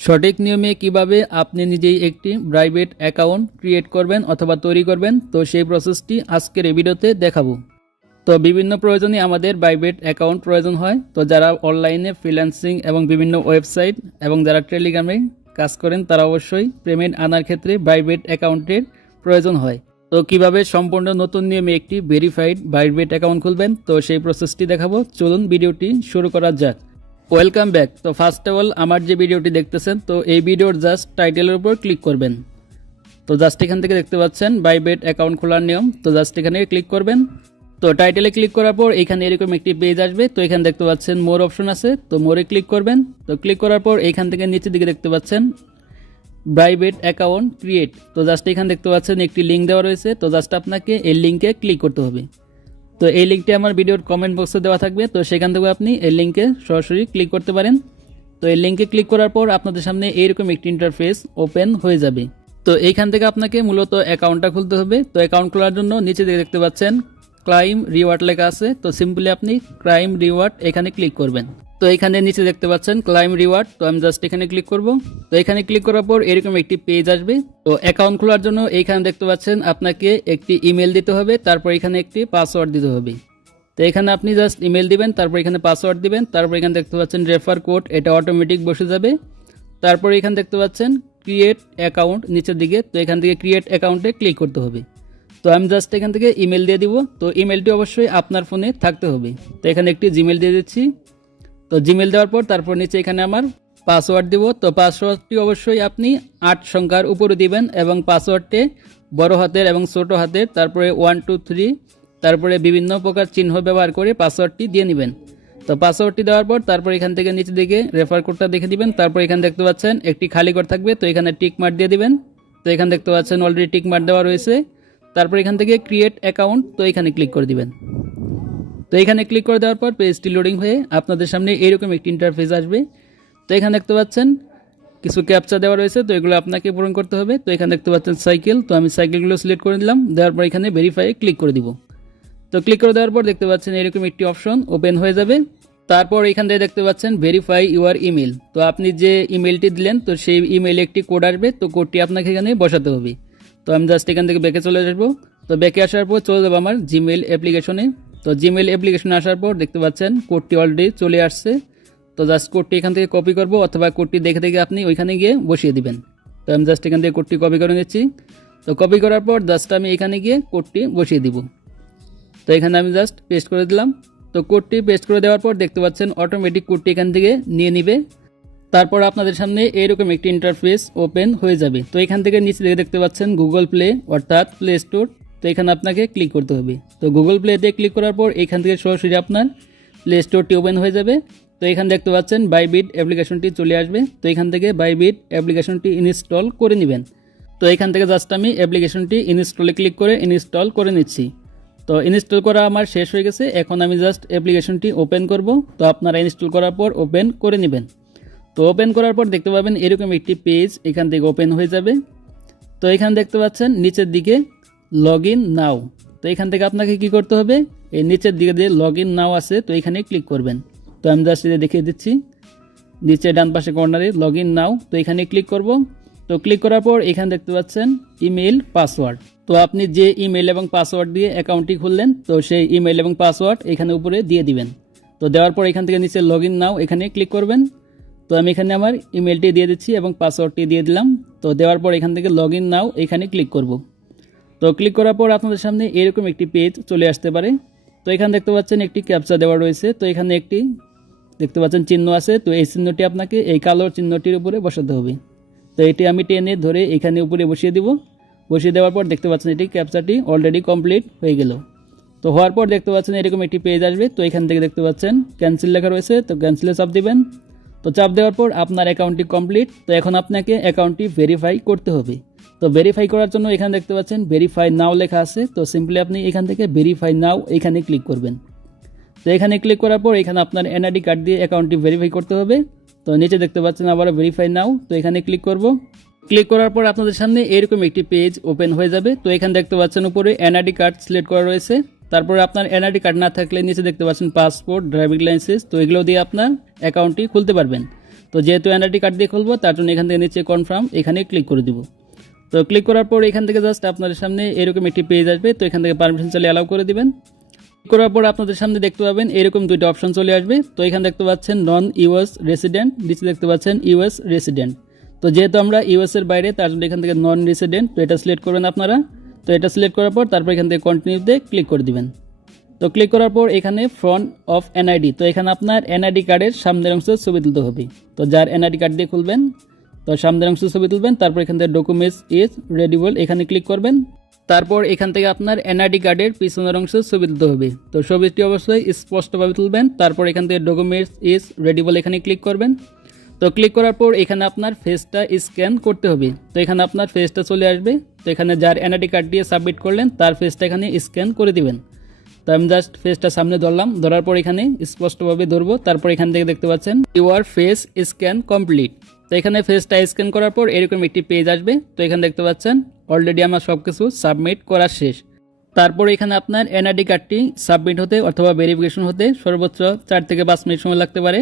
সঠিক নিয়মে কিভাবে আপনি নিজেই একটি প্রাইভেট অ্যাকাউন্ট ক্রিয়েট করবেন অথবা তৈরি করবেন, তো সেই প্রসেসটি আজকের এই ভিডিওতে দেখাবো। তো বিভিন্ন প্রয়োজনে আমাদের প্রাইভেট অ্যাকাউন্ট প্রয়োজন হয়। তো যারা অনলাইনে ফ্রিল্যান্সিং এবং বিভিন্ন ওয়েবসাইট এবং যারা টেলিগ্রামে কাজ করেন তারা অবশ্যই পেমেন্ট আনার ক্ষেত্রে প্রাইভেট অ্যাকাউন্টের প্রয়োজন হয়। তো কিভাবে সম্পূর্ণ নতুন নিয়মে একটি ভেরিফাইড প্রাইভেট অ্যাকাউন্ট খুলবেন, তো সেই প্রসেসটি দেখাবো। চলুন ভিডিওটি শুরু করা যাক। Welcome back. তো ফার্স্ট অফ অল আমার যে ভিডিওটি দেখতেছেন, তো এই ভিডিওর জাস্ট টাইটেলের উপর ক্লিক করবেন। তো জাস্ট এখান থেকে দেখতে পাচ্ছেন প্রাইভেট অ্যাকাউন্ট খোলার নিয়ম। তো জাস্ট এখানে ক্লিক করবেন। তো টাইটেলে ক্লিক করার পর এখানে এরকম একটি পেজ আসবে। তো এখানে দেখতে পাচ্ছেন মোর অপশন আছে, তো মোরে ক্লিক করবেন। তো ক্লিক করার পর এখান থেকে নিচের দিকে দেখতে পাচ্ছেন প্রাইভেট অ্যাকাউন্ট ক্রিয়েট। তো জাস্ট এখানে দেখতে পাচ্ছেন একটি লিঙ্ক দেওয়া রয়েছে। তো জাস্ট আপনাকে এই লিঙ্কে ক্লিক করতে হবে। তো এই লিঙ্কটি আমার ভিডিওর কমেন্ট বক্সে দেওয়া থাকবে, তো সেখান থেকে আপনি এই লিঙ্কে সরাসরি ক্লিক করতে পারেন। তো এই লিঙ্কে ক্লিক করার পর আপনাদের সামনে এইরকম একটি ইন্টারফেস ওপেন হয়ে যাবে। তো এইখান থেকে আপনাকে মূলত অ্যাকাউন্টটা খুলতে হবে। তো অ্যাকাউন্ট খোলার জন্য নিচে দিকে দেখতে পাচ্ছেন ক্লাইম রিওয়ার্ড লেখা আছে। তো সিম্পলি আপনি ক্লাইম রিওয়ার্ড এখানে ক্লিক করবেন। তো এখানে নিচে দেখতে পাচ্ছেন ক্লাইম রিওয়ার্ড। তো আমি জাস্ট এখানে ক্লিক করব। তো এখানে ক্লিক করার পর এরকম একটি পেজ আসবে। তো অ্যাকাউন্ট খোলার জন্য এইখানে দেখতে পাচ্ছেন আপনাকে একটি ইমেল দিতে হবে, তারপর এখানে একটি পাসওয়ার্ড দিতে হবে। তো এখানে আপনি জাস্ট ইমেল দিবেন, তারপর এখানে পাসওয়ার্ড দিবেন, তারপর এখানে দেখতে পাচ্ছেন রেফার কোড, এটা অটোমেটিক বসে যাবে। তারপর এখানে দেখতে পাচ্ছেন ক্রিয়েট অ্যাকাউন্ট নিচের দিকে। তো এখান থেকে ক্রিয়েট অ্যাকাউন্টে ক্লিক করতে হবে। তো আমি জাস্ট এখান থেকে ইমেল দিয়ে দিব। তো ইমেলটি অবশ্যই আপনার ফোনে থাকতে হবে। তো এখানে একটি জিমেল দিয়ে দিচ্ছি। তো জিমেল দেওয়ার পর তারপর নিচে এখানে আমার পাসওয়ার্ড দিব। তো পাসওয়ার্ডটি অবশ্যই আপনি 8 সংখ্যার উপরে দিবেন এবং পাসওয়ার্ডটি বড় হাতের এবং ছোট হাতের, তারপরে 1 2 3, তারপরে বিভিন্ন প্রকার চিহ্ন ব্যবহার করে পাসওয়ার্ডটি দিয়ে নেবেন। তো পাসওয়ার্ডটি দেওয়ার পর তারপর এখান থেকে নিচে দিকে রেফার কোডটা দেখে দিবেন। তারপর এখানে দেখতে পাচ্ছেন একটি খালি ঘর থাকবে, তো এখানে টিক মার্ক দিয়ে দিবেন। তো এখানে দেখতে পাচ্ছেন অলরেডি টিক মার্ক দেওয়া রয়েছে। তারপর এখান থেকে ক্রিয়েট অ্যাকাউন্ট, তো এখানে ক্লিক করে দিবেন। তো এখানে ক্লিক করে দেওয়ার পর পেজটি লোডিং হয়ে আপনাদের সামনে এইরকম একটি ইন্টারফেস আসবে। তো এখানে দেখতে পাচ্ছেন কিছু ক্যাপচা দেওয়া রয়েছে, তো এগুলো আপনাকে পূরণ করতে হবে। তো এখানে দেখতে পাচ্ছেন সাইকেল, তো আমি সাইকেলগুলো সিলেক্ট করে দিলাম। দেওয়ার পর এখানে ভেরিফাই ক্লিক করে দিব। তো ক্লিক করে দেওয়ার পর দেখতে পাচ্ছেন এরকম একটি অপশন ওপেন হয়ে যাবে। তারপর এখান থেকে দেখতে পাচ্ছেন ভেরিফাই ইউর ইমেল। তো আপনি যে ইমেলটি দিলেন, তো সেই ইমেইলে একটি কোড আসবে। তো কোডটি আপনাকে এখানে বসাতে হবে। তো আমি জাস্ট এখান থেকে ব্যাকে চলে আসবো। তো ব্যাকে আসার পর চলে যাবো আমার জিমেল অ্যাপ্লিকেশনে। তো জিমেল অ্যাপ্লিকেশনে আসার পর দেখতে পাচ্ছেন কোডটি অলরেডি চলে আসছে। তো জাস্ট কোডটি এখান থেকে কপি করব, অথবা কোডটি দেখে দেখে আপনি ওইখানে গিয়ে বসিয়ে দিবেন। তো আমি জাস্ট এখান থেকে কোডটি কপি করে নিচ্ছি। তো কপি করার পর জাস্ট আমি এখানে গিয়ে কোডটি বসিয়ে দিব। তো এখানে আমি জাস্ট পেস্ট করে দিলাম। তো কোডটি পেস্ট করে দেওয়ার পর দেখতে পাচ্ছেন অটোমেটিক কোডটি এখান থেকে নিয়ে নিবে। তারপর আপনাদের সামনে এইরকম একটি ইন্টারফেস ওপেন হয়ে যাবে। তো এখান থেকে নিচে দিকে দেখতে পাচ্ছেন গুগল প্লে অর্থাৎ প্লে স্টোর। তো এখানে আপনাকে ক্লিক করতে হবে। তো গুগল প্লেতে ক্লিক করার পর এখান থেকে সরাসরি আপনার প্লে স্টোরটি ওপেন হয়ে যাবে। তো এখানে দেখতে পাচ্ছেন বাইবিট অ্যাপ্লিকেশনটি চলে আসবে। তো এখান থেকে বাইবিট অ্যাপ্লিকেশনটি ইনস্টল করে নেবেন। তো এখান থেকে জাস্ট আমি অ্যাপ্লিকেশনটি ইনস্টলে ক্লিক করে ইনস্টল করে নিচ্ছি। তো ইনস্টল করা আমার শেষ হয়ে গেছে। এখন আমি জাস্ট অ্যাপ্লিকেশনটি ওপেন করব। তো আপনারা ইনস্টল করার পর ওপেন করে নেবেন। তো ওপেন করার পর দেখতে পাবেন এরকম একটি পেজ এখান থেকে ওপেন হয়ে যাবে। তো এখানে দেখতে পাচ্ছেন নিচের দিকে লগ ইন নাও। তো এখান থেকে আপনাকে কি করতে হবে, এই নিচের দিকে যে লগ ইন নাও আছে, তো এখানে ক্লিক করবেন। তো আমি জাস্ট দেখিয়ে দিচ্ছি, নিচে ডান পাশে কর্নারে লগ ইন নাও। তো এখানে ক্লিক করব। তো ক্লিক করার পর এখানে দেখতে পাচ্ছেন ইমেল পাসওয়ার্ড। তো আপনি যে ইমেল এবং পাসওয়ার্ড দিয়ে অ্যাকাউন্টটি খুললেন, তো সেই ইমেল এবং পাসওয়ার্ড এখানে উপরে দিয়ে দিবেন। তো দেওয়ার পর এখান থেকে নিচে লগ ইন নাও এখানে ক্লিক করবেন। তো আমি এখানে আমার ইমেলটি দিয়ে দিচ্ছি এবং পাসওয়ার্ডটি দিয়ে দিলাম। তো দেওয়ার পর এখান থেকে লগ ইন নাও এখানে ক্লিক করব। তো ক্লিক করার পর আপনাদের সামনে এরকম একটি পেজ চলে আসতে পারে। তো এখানে দেখতে পাচ্ছেন একটি ক্যাপচা দেওয়া রয়েছে। তো এখানে একটি দেখতে পাচ্ছেন চিহ্ন আছে। তো এই চিহ্নটি আপনাকে এই কালো চিহ্নটির উপরে বসাতে হবে। তো এটি আমি টেনে ধরে এখানে উপরে বসিয়ে দিব। বসিয়ে দেওয়ার পর দেখতে পাচ্ছেন এটি ক্যাপচাটি অলরেডি কমপ্লিট হয়ে গেল। তো হওয়ার পর দেখতে পাচ্ছেন এরকম একটি পেজ আসবে। তো এখান থেকে দেখতে পাচ্ছেন ক্যান্সেল লেখা রয়েছে। তো ক্যান্সেলে চাপ দিবেন। তো চাপ দেওয়ার পর আপনার অ্যাকাউন্টটি কমপ্লিট। তো এখন আপনাকে অ্যাকাউন্টটি ভেরিফাই করতে হবে। তো ভেরিফাই করার জন্য এখানে দেখতে পাচ্ছেন ভেরিফাই নাও লেখা আছে। তো সিম্পলি আপনি এখান থেকে ভেরিফাই নাও এখানে ক্লিক করবেন। তো এখানে ক্লিক করার পর এখানে আপনার এনআইডি কার্ড দিয়ে অ্যাকাউন্টটি ভেরিফাই করতে হবে। তো নিচে দেখতে পাচ্ছেন আবার ভেরিফাই নাও। তো এখানে ক্লিক করব। ক্লিক করার পর আপনাদের সামনে এরকম একটি পেজ ওপেন হয়ে যাবে। তো এখানে দেখতে পাচ্ছেন উপরে এনআইডি কার্ড সিলেক্ট করা রয়েছে। তারপরে আপনার এনআইডি কার্ড না থাকলে নিচে দেখতে পাচ্ছেন পাসপোর্ট, ড্রাইভিং লাইসেন্স। তো এগুলো দিয়ে আপনার অ্যাকাউন্টটি খুলতে পারবেন। তো যেহেতু এনআইডি কার্ড দিয়ে খুলবো তার জন্য এখান থেকে নিচে কনফার্ম এখানে ক্লিক করে দিব। তো ক্লিক করার পর এখান থেকে জাস্ট আপনাদের সামনে এরকম একটি পেজ আসবে। তো এখান থেকে পারমিশন চালিয়ে অ্যালাউ করে দিবেন। ক্লিক করার পর আপনাদের সামনে দেখতে পাবেন এরকম দুইটা অপশন চলে আসবে। তো এখানে দেখতে পাচ্ছেন নন ইউএস রেসিডেন্ট, নিচে দেখতে পাচ্ছেন ইউএস রেসিডেন্ট। তো যেহেতু আমরা ইউএস এর বাইরে তার জন্য এখান থেকে নন রেসিডেন্ট, তো এটা সিলেক্ট করবেন আপনারা। তো এটা সিলেক্ট করার পর তারপর এখান থেকে কন্টিনিউতে ক্লিক করে দিবেন। তো ক্লিক করার পর এখানে ফ্রন্ট অফ এনআইডি, তো এখানে আপনার এনআইডি কার্ডের সামনের অংশ ছবি তুলতে হবে। তো যার এনআইডি কার্ড দিয়ে খুলবেন তো সামনের অংশ ছবি তুলবেন, তারপর এখান থেকে ডকুমেন্টস ইজ রেডিবল এখানে ক্লিক করবেন। তারপর এখান থেকে আপনার এনআইডি কার্ডের পিছনের অংশ ছবি তুলতে হবে। তো ছবিটি অবশ্যই স্পষ্টভাবে তুলবেন। তারপর এখান থেকে ডকুমেন্টস ইজ রেডিবল এখানে ক্লিক করবেন। তো ক্লিক করার পর এখানে আপনার ফেসটা স্ক্যান করতে হবে। তো এখানে আপনার ফেসটা চলে আসবে। তো এখানে যার এনআইডি কার্ড দিয়ে সাবমিট করলেন তার ফেসটা এখানে স্ক্যান করে দিবেন। তো আমি জাস্ট ফেসটা সামনে ধরলাম, ধরার পর এখানে স্পষ্টভাবে ধরবো। তারপর এখান থেকে দেখতে পাচ্ছেন ইউর ফেস স্ক্যান কমপ্লিট। তো এখানে ফেসটা স্ক্যান করার পর এরকম একটি পেজ আসবে। তো এখানে দেখতে পাচ্ছেন অলরেডি আমার সব কিছু সাবমিট করা শেষ। তারপর এখানে আপনার এনআইডি কার্ডটি সাবমিট হতে অথবা ভেরিফিকেশন হতে সর্বোচ্চ 4 থেকে 5 মিনিট সময় লাগতে পারে,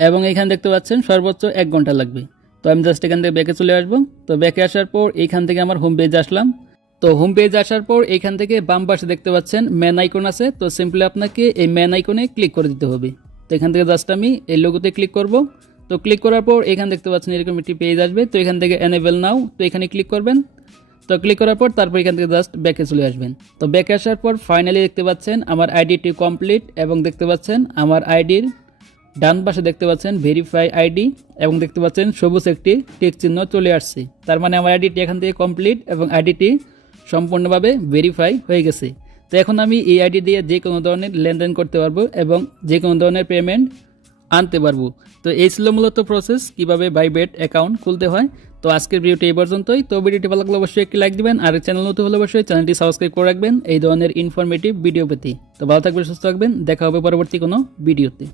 এবং এখানে দেখতে পাচ্ছেন সর্বোচ্চ 1 ঘন্টা লাগবে। তো আমি জাস্ট এখান থেকে ব্যাকে চলে আসবো। তো ব্যাকে আসার পর এইখান থেকে আমার হোম পেজ আসলাম। তো হোম পেজ আসার পর এখান থেকে বাম পাশে দেখতে পাচ্ছেন ম্যান আইকন আছে। তো সিম্পলি আপনাকে এই ম্যান আইকনে ক্লিক করে দিতে হবে। তো এখান থেকে জাস্ট আমি এই লোগোতে ক্লিক করব। তো ক্লিক করার পর এখান দেখতে পাচ্ছেন এরকম একটি পেজ আসবে। তো এখান থেকে এনেবল নাও, তো এখানে ক্লিক করবেন। তো ক্লিক করার পর তারপর এখান থেকে জাস্ট ব্যাকে চলে আসবেন। তো ব্যাকে আসার পর ফাইনালি দেখতে পাচ্ছেন আমার আইডিটি কমপ্লিট, এবং দেখতে পাচ্ছেন আমার আইডির ডান পাশে দেখতে পাচ্ছেন ভেরিফাই আইডি, এবং দেখতে পাচ্ছেন সবুজ একটি টিক চিহ্ন চলে আসছে। তার মানে আমার আইডিটি এখান থেকে কমপ্লিট এবং আইডিটি সম্পূর্ণভাবে ভেরিফাই হয়ে গেছে। তো এখন আমি এই আইডি দিয়ে যে কোনো ধরনের লেনদেন করতে পারবো এবং যে কোনো ধরনের পেমেন্ট আনতে পারবো। তো এই ছিল মূলত প্রসেস কিভাবে বাইবেট অ্যাকাউন্ট খুলতে হয়। তো আজকের ভিডিওটি এই পর্যন্তই। তো ভিডিওটি ভালো লাগলে অবশ্যই একটি লাইক দিবেন, আর চ্যানেল নতুন হলে অবশ্যই চ্যানেলটি সাবস্ক্রাইব করে রাখবেন এই ধরনের ইনফরমেটিভ ভিডিও পেতে। তো ভালো থাকবেন, সুস্থ থাকবেন, দেখা হবে পরবর্তী কোনো ভিডিওতে।